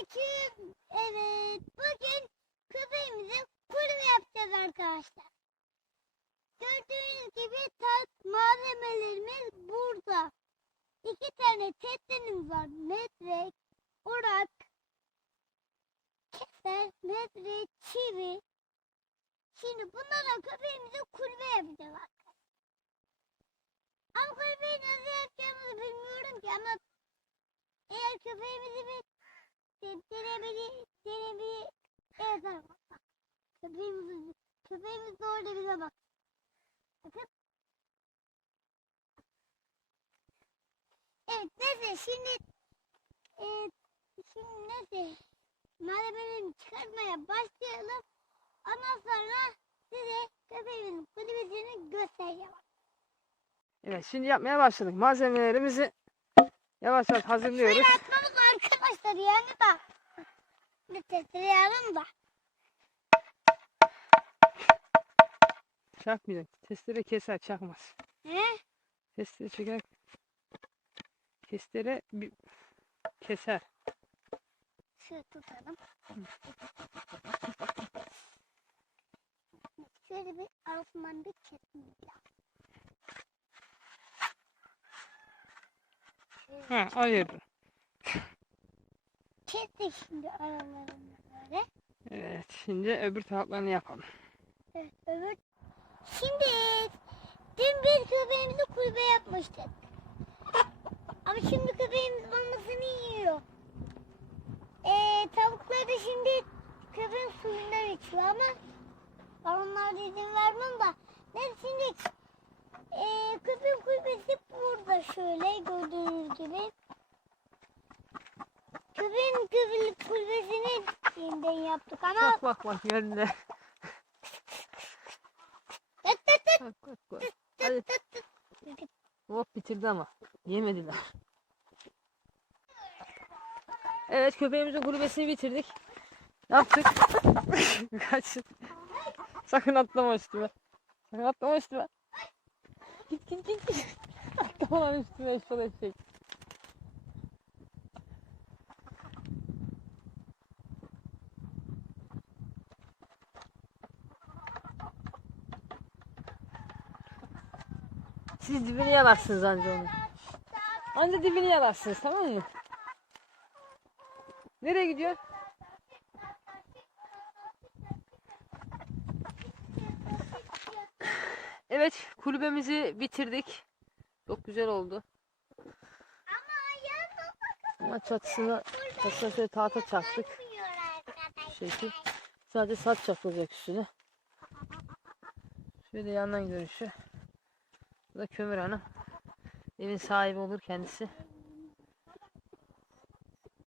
Selamünaleyküm. Evet, bugün köpeğimize kulübe yapacağız arkadaşlar. Gördüğünüz gibi tat malzemelerimiz burada. İki tane testimiz var. Metre, orak, keser, metre, çivi. Şimdi bunlarla köpeğimize kulübe yapacağız arkadaşlar. Ama kulübeyi nasıl yapacağımızı bilmiyorum ki ama eğer köpeğimizi bir denebilir, denebilir. Evet arkadaşlar. Köpeğimiz, köpeğimiz de orada bize bak. Bakın. Evet neyse şimdi e, şimdi neyse malzemeleri çıkartmaya başlayalım. Ondan sonra size köpeğimizin kulübesini göstereceğim. Evet şimdi yapmaya başladık. Malzemelerimizi yavaş yavaş hazırlıyoruz. Şöyle bak. Bir testleyelim da. Çakmayacak. Testere keser çakmaz. He? Testere çeker. Testere bir keser. Şöyle tutalım. Şöyle bir altından bir. Şöyle Ha ayırdım. Kestik şimdi aralarını böyle. Evet şimdi öbür taraflarını yapalım. Evet, öbür. Şimdi dün bir köpeğimizi kulübe yapmıştık. Ama şimdi köpeğimiz mamasını yiyor. Ee, tavuklar da şimdi köpeğin suyundan içiyor ama ben onlara izin vermem da. Neyse şimdi ee, köpeğin kulübesi burada şöyle gördüğünüz gibi. Köpeğin kulübesini yeniden yaptık ama Bak bak bak yerinde. Tıt tıt tıt Bak bak bak. Hadi. Hop bitirdi ama. Yemediler. Evet köpeğimizin kulübesini bitirdik. Ne yaptık? Kaçın. Sakın atlama üstüme. Sakın atlama üstüme. Git git git. git. Atlama üstüme eşşol eşek. Siz dibini yalarsınız anca onu. Anca dibini yalarsınız tamam mı? Nereye gidiyor? Evet kulübemizi bitirdik. Çok güzel oldu. Ama çatısına, çatısına şöyle tahta çaktık. Şekil. Sadece saç çakılacak üstüne. Şöyle yandan görüşü. Da Kömür Hanım. Evin sahibi olur kendisi.